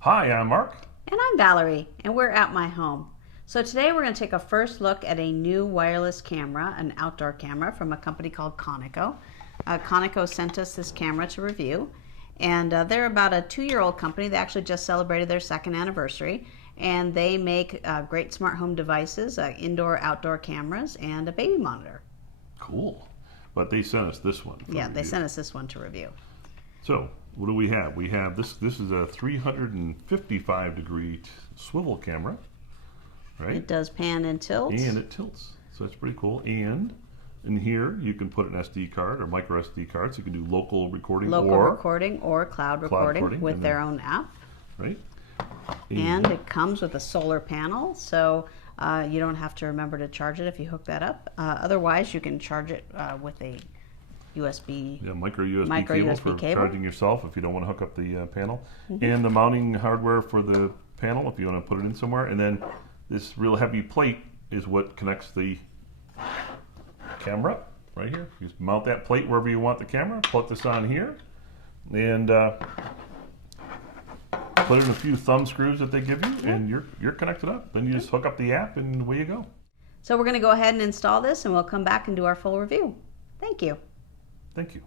Hi, I'm Mark. And I'm Valerie, and we're at my home. So today we're going to take a first look at a new wireless camera, an outdoor camera from a company called Conico. Conico sent us this camera to review, and they're about a 2-year-old company. They actually just celebrated their 2nd anniversary, and they make great smart home devices, indoor, outdoor cameras, and a baby monitor. Cool. But they sent us this one. Yeah, they sent us this one to review. So, what do we have? We have this is a 355 degree swivel camera, right? It does pan and tilt. And it tilts. So that's pretty cool. And in here you can put an SD card or micro SD card, so you can do local recording or cloud recording with their own app. Right. And it comes with a solar panel, so you don't have to remember to charge it if you hook that up. Otherwise, you can charge it with a USB, micro USB cable for charging yourself if you don't want to hook up the panel. And the mounting hardware for the panel if you want to put it in somewhere. And then this real heavy plate is what connects the camera right here. You just mount that plate wherever you want the camera, put this on here, and put in a few thumb screws that they give you, and you're connected up. Then you just hook up the app and away you go. So we're going to go ahead and install this, and we'll come back and do our full review. Thank you. Thank you.